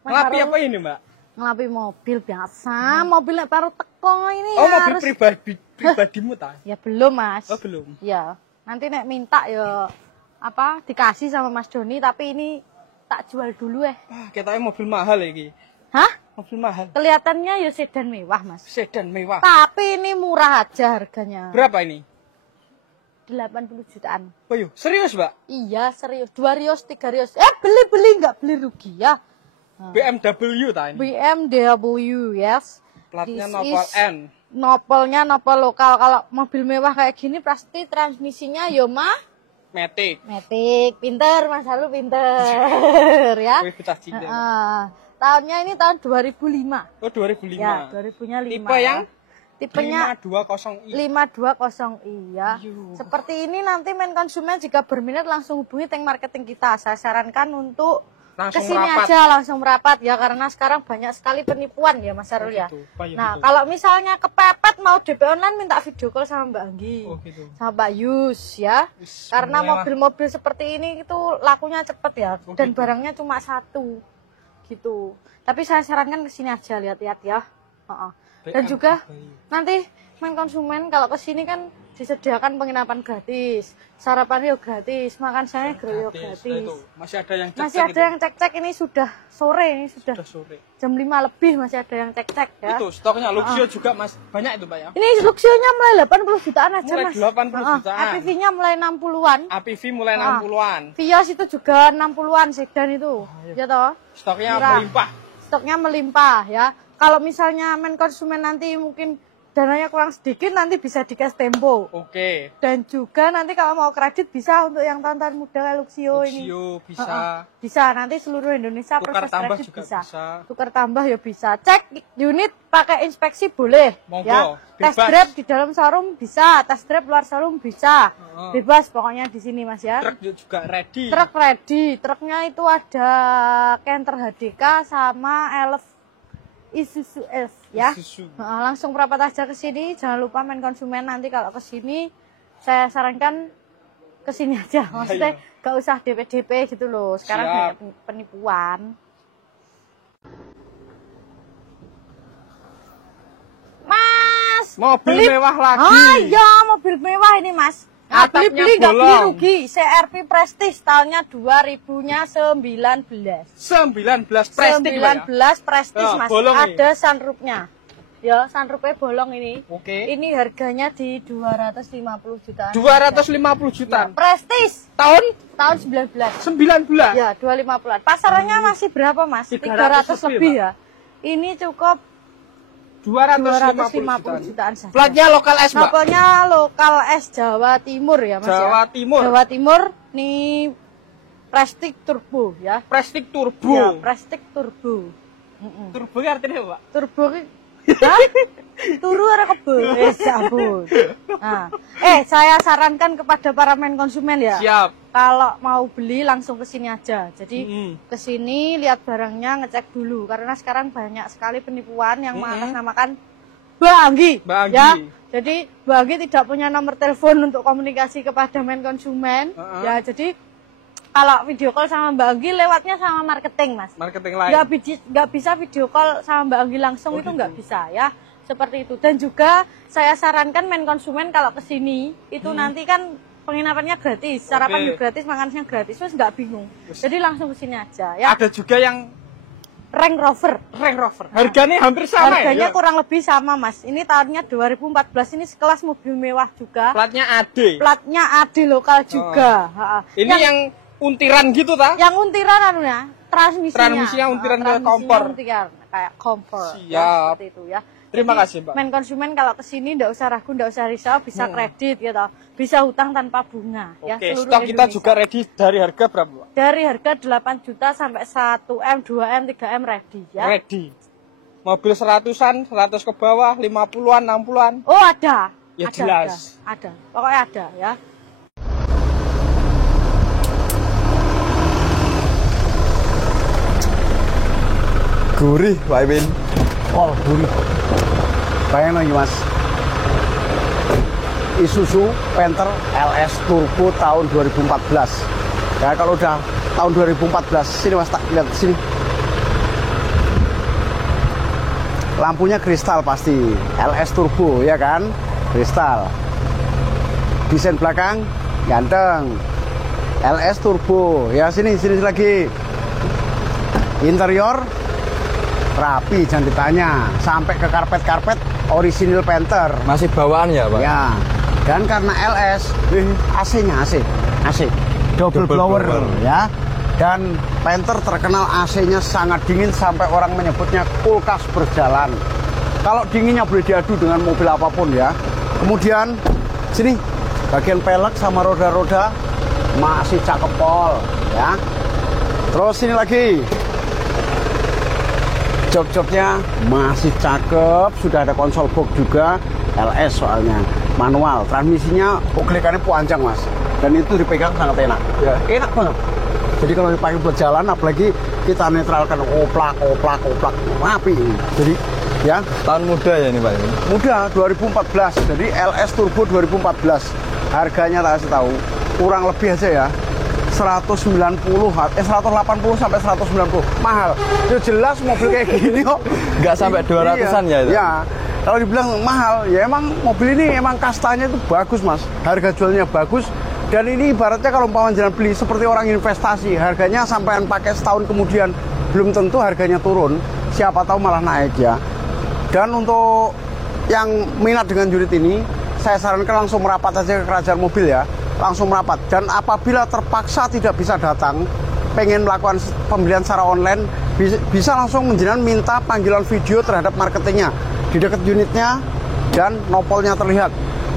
Ngelapi apa ini, Mbak? Ngelapi mobil biasa, mobil yang baru teko ini. Oh, mobil pribadimu ta? Ya belum, Mas. Oh, belum. Ya, nanti nek minta ya apa dikasih sama Mas Doni, tapi ini tak jual dulu Ketoknya mobil mahal iki. Hah? Mobil mahal. Kelihatannya ya sedan mewah, Mas. Sedan mewah. Tapi ini murah aja harganya. Berapa ini? 80 jutaan. Oh, yuk. Serius, Mbak? Iya, serius. 2 rios, 3 rios. Beli nggak beli rugi ya. BMW ta ini? BMW, yes. Platnya This nopol is N. Nopolnya nopol lokal. Kalau mobil mewah kayak gini pasti transmisinya Yoma Matic. Matic. Pinter, Mas Halu pinter ya. Wih, pecah cinta. Tahunnya ini tahun 2005. Oh, 2005. Ya, 2005. Tipe yang tipenya 520i. 520i ya. Seperti ini nanti main konsumen jika berminat langsung hubungi tank marketing kita. Saya sarankan untuk kesini aja langsung merapat ya, karena sekarang banyak sekali penipuan ya Mas Arul ya. Nah, kalau misalnya kepepet mau DP online minta video call sama Mbak Anggi. Sama Mbak Yus ya. Karena mobil-mobil seperti ini itu lakunya cepet ya, dan barangnya cuma satu gitu. Tapi saya sarankan kesini aja, lihat-lihat ya. Dan juga nanti main konsumen kalau kesini kan disediakan penginapan gratis, sarapan yo gratis, makan siangnya gratis. Masih ada yang cek-cek. Masih ada yang cek-cek, ini sudah sore, sudah sore. Jam 5 lebih masih ada yang cek-cek ya. Itu stoknya Luxio juga Mas, banyak itu Pak ya. Ini Luxio-nya mulai 80 jutaan aja mulai Mas. 80 jutaan. APV-nya mulai 60-an. APV mulai 60-an. Vios itu juga 60-an sedan itu. Ya toh? Stoknya melimpah. Stoknya melimpah ya. Kalau misalnya main konsumen nanti mungkin dananya kurang sedikit, nanti bisa di cash tempo. Oke. Dan juga nanti kalau mau kredit bisa untuk yang tahun-tahun muda kayak Luxio ini. Luxio bisa. Bisa, nanti seluruh Indonesia tukar proses tambah kredit juga bisa. Tukar tambah ya bisa. Cek unit pakai inspeksi boleh. Monggo, ya. bebas. Test drive di dalam showroom bisa, test drive luar showroom bisa. Bebas pokoknya di sini Mas ya. Truk juga ready. Truk ready. Truknya itu ada Canter HDK sama Elf Isuzu Elf ya. Langsung perapat aja ke sini, jangan lupa main konsumen. Nanti kalau ke sini saya sarankan ke sini aja. Maksudnya gak usah DP gitu loh. Sekarang banyak penipuan. Mas, mobil mewah lagi. Iya, mobil mewah ini Mas. Beli nggak beli rugi. CRV Prestige tahunnya 2000-nya 19. 19 Prestige. 19 Prestige Mas. Ada sunroofnya. Ya, sunroofnya bolong ini. Oke. Ini harganya di 250 juta. 250 juta. Ya, Prestige. Tahun 19. 19. Ya, 250-an. Pasarannya masih berapa Mas? 300 lebih ya. Ini cukup 250 jutaan saja. Platnya lokal S, Mbak. Platnya lokal S Jawa Timur ya, Mas. Jawa Timur. Nih Prestige Turbo ya. Prestige Turbo. Ya, Prestige Turbo. Turbo artinya, Pak? Turbo turu ada kebo. Sabun. Nah, saya sarankan kepada para main konsumen ya. Siap. Kalau mau beli langsung ke sini aja. Jadi ke sini lihat barangnya, ngecek dulu karena sekarang banyak sekali penipuan yang mengatasnamakan Mbak Anggi. Ya. Jadi Mbak Anggi tidak punya nomor telepon untuk komunikasi kepada main konsumen. Ya, jadi kalau video call sama Mbak Anggi lewatnya sama marketing Mas. Marketing lain. Nggak bisa video call sama Mbak Anggi langsung, itu nggak bisa ya. Seperti itu. Dan juga saya sarankan main konsumen kalau ke sini itu nanti kan penginapannya gratis, sarapan juga gratis, makannya gratis, terus nggak bingung. Jadi langsung ke sini aja ya. Ada juga yang Range Rover. Harganya hampir sama. Harganya kurang lebih sama Mas. Ini tahunnya 2014, ini sekelas mobil mewah juga. Platnya AD. Platnya AD lokal juga. Ini yang untiran gitu ta? Yang untiran anunya, transmisinya untiran ke kompor. Kayak kompor. Siap. Ya, seperti itu ya. Terima kasih, Mbak. Main konsumen kalau kesini nggak usah ragu, nggak usah risau, bisa kredit gitu, bisa hutang tanpa bunga. Oke, stok kita juga ready dari harga berapa, Mbak? Dari harga 8 juta sampai 1M, 2M, 3M ready ya. Ready. Mobil 100-an, 100 ke bawah, 50-an, 60-an. Oh ada. Ya jelas. Ada. Pokoknya ada ya. Gurih, Pak Iwin. Oh, gurih. Bayangin lagi, Mas. Isuzu Panther LS Turbo tahun 2014. Ya, kalau udah tahun 2014, sini Mas, tak lihat sini. lampunya kristal pasti, LS turbo ya kan, kristal. Desain belakang ganteng, LS turbo ya. Sini lagi. Interior rapi, jangan ditanya, sampai ke karpet orisinil Panther. Masih bawaan ya, Pak? Ya. Dan karena LS, AC-nya AC double blower ya. Dan Panther terkenal AC-nya sangat dingin sampai orang menyebutnya kulkas berjalan. Kalau dinginnya boleh diadu dengan mobil apapun ya. Kemudian sini bagian pelek sama roda-roda masih cakep pol ya. Terus sini lagi jok-joknya masih cakep, sudah ada konsol box juga, LS soalnya, manual. Transmisinya kelikannya panjang mas, dan itu dipegang sangat enak ya. Enak banget. Jadi kalau dipakai buat jalan, apalagi kita netralkan oplak, api. Jadi ya, tahun muda ya ini Pak? Muda, 2014. Jadi LS Turbo 2014. Harganya tak kasih tahu, kurang lebih aja ya 180 sampai 190. Mahal. Itu jelas mobil kayak gini kok nggak sampai 200-an ya itu? Ya. Kalau dibilang mahal, ya emang mobil ini emang kastanya itu bagus mas. Harga jualnya bagus. Dan ini ibaratnya kalau umpama jalan beli seperti orang investasi, harganya sampai pakai setahun kemudian belum tentu harganya turun, siapa tahu malah naik ya. Dan untuk yang minat dengan unit ini, saya sarankan langsung merapat aja ke Kerajaan Mobil ya, langsung merapat. Dan apabila terpaksa tidak bisa datang, pengen melakukan pembelian secara online, bisa langsung menjenengan minta panggilan video terhadap marketingnya di dekat unitnya dan nopolnya terlihat.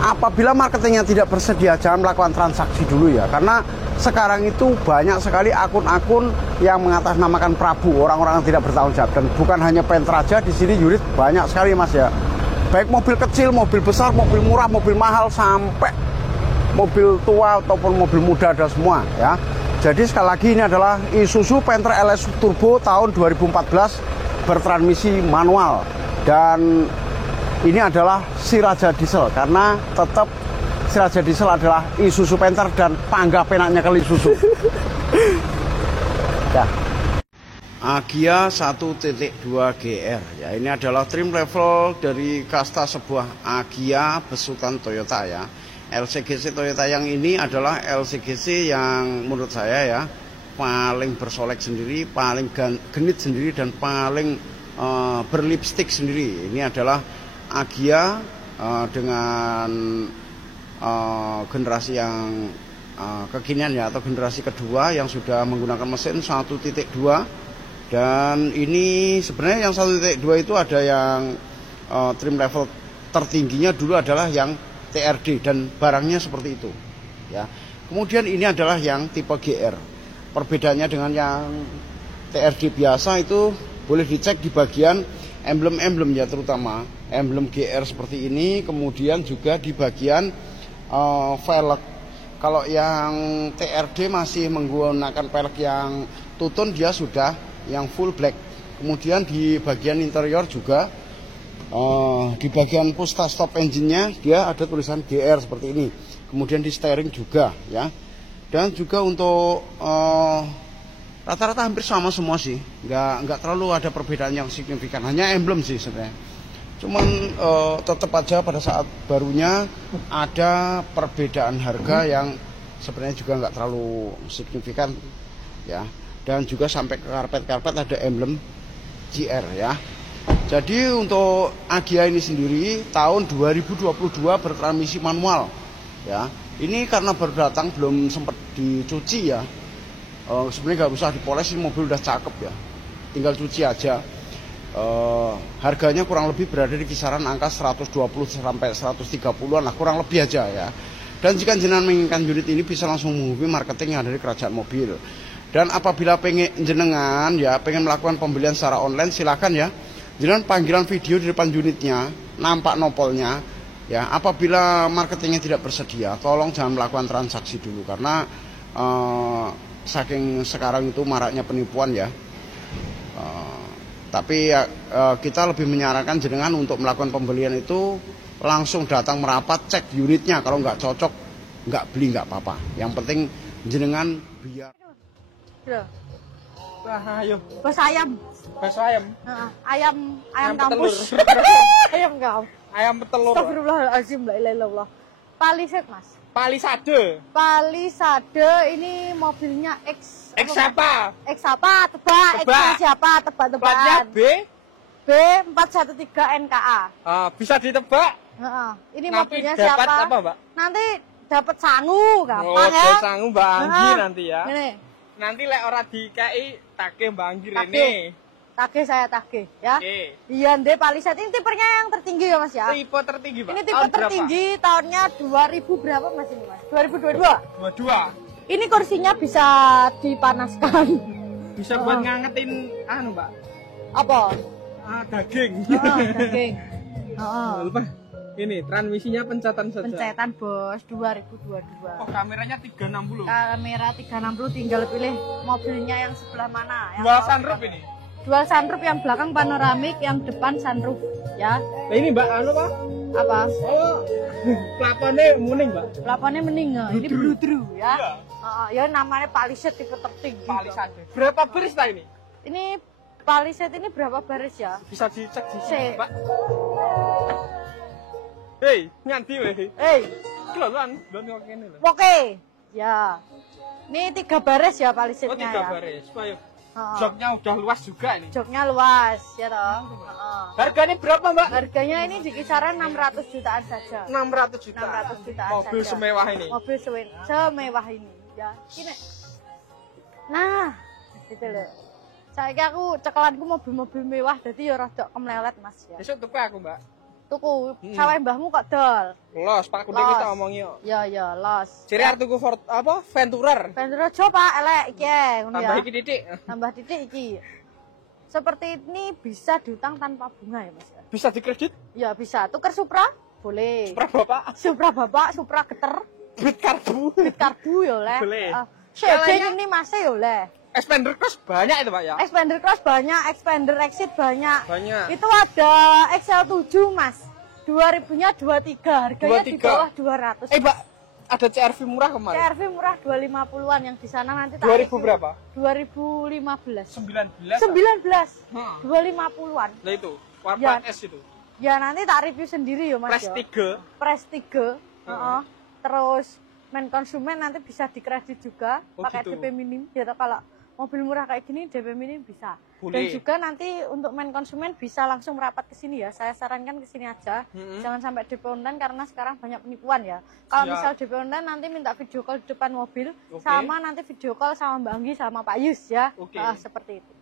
Apabila marketingnya tidak bersedia, jangan melakukan transaksi dulu ya, karena sekarang itu banyak sekali akun-akun yang mengatasnamakan Prabu, orang-orang yang tidak bertanggung jawab. Dan bukan hanya Panther aja, di sini unit banyak sekali mas ya, baik mobil kecil, mobil besar, mobil murah, mobil mahal, sampai mobil tua ataupun mobil muda ada semua ya. Jadi sekali lagi ini adalah Isuzu Panther LS Turbo tahun 2014 bertransmisi manual, dan ini adalah si Raja Diesel, karena tetap si Raja Diesel adalah Isuzu Panther dan panggah penaknya ke Isuzu. Ya. Agya 1.2 GR ya, ini adalah trim level dari kasta sebuah Agya besutan Toyota ya. LCGC Toyota yang ini adalah LCGC yang menurut saya ya paling bersolek sendiri, paling genit sendiri, dan paling berlipstick sendiri. Ini adalah Agya dengan generasi yang kekinian ya, atau generasi kedua yang sudah menggunakan mesin 1.2. Dan ini sebenarnya yang 1.2 itu ada yang trim level tertingginya dulu adalah yang TRD, dan barangnya seperti itu ya. Kemudian ini adalah yang tipe GR. Perbedaannya dengan yang TRD biasa itu boleh dicek di bagian emblem-emblem ya, terutama emblem GR seperti ini. Kemudian juga di bagian velg. Kalau yang TRD masih menggunakan velg yang tutun, dia sudah yang full black. Kemudian di bagian interior juga di bagian push stop engine-nya dia ada tulisan GR seperti ini. Kemudian di steering juga ya. Dan juga untuk rata-rata hampir sama semua sih, nggak terlalu ada perbedaan yang signifikan, hanya emblem sih sebenarnya. Cuman tetap aja pada saat barunya ada perbedaan harga yang sebenarnya juga nggak terlalu signifikan ya. Dan juga sampai ke karpet-karpet ada emblem GR ya. Jadi untuk Agya ini sendiri tahun 2022 bertransmisi manual ya. Ini karena baru datang belum sempat dicuci ya. Sebenarnya nggak usah dipoles, ini mobil udah cakep ya, tinggal cuci aja. Harganya kurang lebih berada di kisaran angka 120 sampai 130-an lah, kurang lebih aja ya. Dan jika jenengan menginginkan unit ini bisa langsung menghubungi marketing yang ada di Kerajaan Mobil. Dan apabila jenengan ya pengen melakukan pembelian secara online, silakan ya, jenengan panggilan video di depan unitnya, nampak nopolnya ya. Apabila marketingnya tidak bersedia, tolong jangan melakukan transaksi dulu, karena saking sekarang itu maraknya penipuan ya. Tapi ya, kita lebih menyarankan jenengan untuk melakukan pembelian itu langsung datang merapat, cek unitnya. Kalau nggak cocok, nggak beli nggak apa-apa. Yang penting jenengan biar. Wah, ayo. Bos ayam. Bakso ayam. Ayam kampus. Ayam kampus. Ayam petelur. Astagfirullahaladzim, la ilaha illallah. Palisade, Mas. Palisade. Palisade ini mobilnya X siapa? X apa? Tebak. X-nya siapa? Platnya Tebak-tebakan. B413 NKA. Bisa ditebak. Ini Nanti mobilnya dapat siapa? apa, Mbak? Nanti dapat sangu, gampang ya. Oh, sangu Mbak Anggi nanti ya. Ini. Nanti lek ora dikai take Mbak Anggi Take. rene. Tage saya tage ya. Oke. Hyundai Palisade ini tipenya yang tertinggi ya Mas ya. Tipe tertinggi, Pak. Ini tipe tertinggi tahunnya 2000 berapa Mas ini Mas? 2022. 22. Ini kursinya bisa dipanaskan. Bisa buat ngangetin anu, Mbak. Apa? Daging. Daging. Lupa. Ini transmisinya pencetan saja. Pencetan Bos 2022. Oh, kameranya 360. Kamera 360 tinggal pilih mobilnya yang sebelah mana. Dual sunroof ini. Dual sunroof, yang belakang panoramik, yang depan sunroof ya. Nah, ini Mbak anu Pak? Apa? Oh. Plafonnya muning, Mbak. Plafonnya mending ini bludru ya. Iya. Ya namanya Palisade tipe tertinggi. Palisade. Berapa baris ta ini? Ini Palisade ini berapa baris ya? Bisa dicek di Sik. sini, Pak. Hei, nganti weh. Kelolan, kok kene lho. Oke. Ya. Ini 3 baris ya Palisade-nya Oh, 3 ya. baris. Ayo. Joknya udah luas juga ini. Joknya luas ya toh. Harganya berapa, Mbak? Harganya ini di kisaran 600 jutaan saja. 600 juta. 600 jutaan Mobil saja. semewah ini. Mobil semewah ini ya. Ini. Nah, gitu loh. Saiki aku cekelanku mobil-mobil mewah jadi ya rada kemlelet Mas ya. Besok tuku aku, Mbak. Tuku sawah mbahmu kok dol. Los, Pak Kudu Los. kita omongin yuk. Ya los. Ciri arep tuku Ford apa? Venturer. Venturer coba elek iki ngono ya. Tambah iki titik. Tambah titik iki. Seperti ini bisa diutang tanpa bunga ya Mas ya. Bisa dikredit? Ya bisa. Tuker Supra boleh. Supra Bapak. Supra Bapak, Supra geter, Bit karbu. bit karbu ya oleh. Boleh. Shading ini masih ya oleh. Expander Cross banyak itu, Pak ya. Expander Cross banyak, Expander Exit banyak. Banyak. Itu ada XL7 Mas. 2000-nya 23, harganya 23. di bawah 200. Mbak, ada CR-V murah kemarin. CR-V murah 250-an yang di sana nanti tak 2000 review. berapa? 2015. 19. 19. Hmm. 250-an. Nah itu, Warpan Ya. S itu. Ya nanti tak review sendiri ya Mas. Prestige. Prestige. Terus main konsumen nanti bisa dikredit juga Oh, pakai gitu. DP minim. Ya toh, kalau mobil murah kayak gini DP minim bisa. Boleh. Dan juga nanti untuk main konsumen bisa langsung merapat ke sini ya. Saya sarankan ke sini aja. Jangan sampai DP online karena sekarang banyak penipuan ya. Kalau Siap. misal DP online nanti minta video call di depan mobil Oke. sama nanti video call sama Mbak Anggi sama Pak Yus ya. Oke. Seperti itu.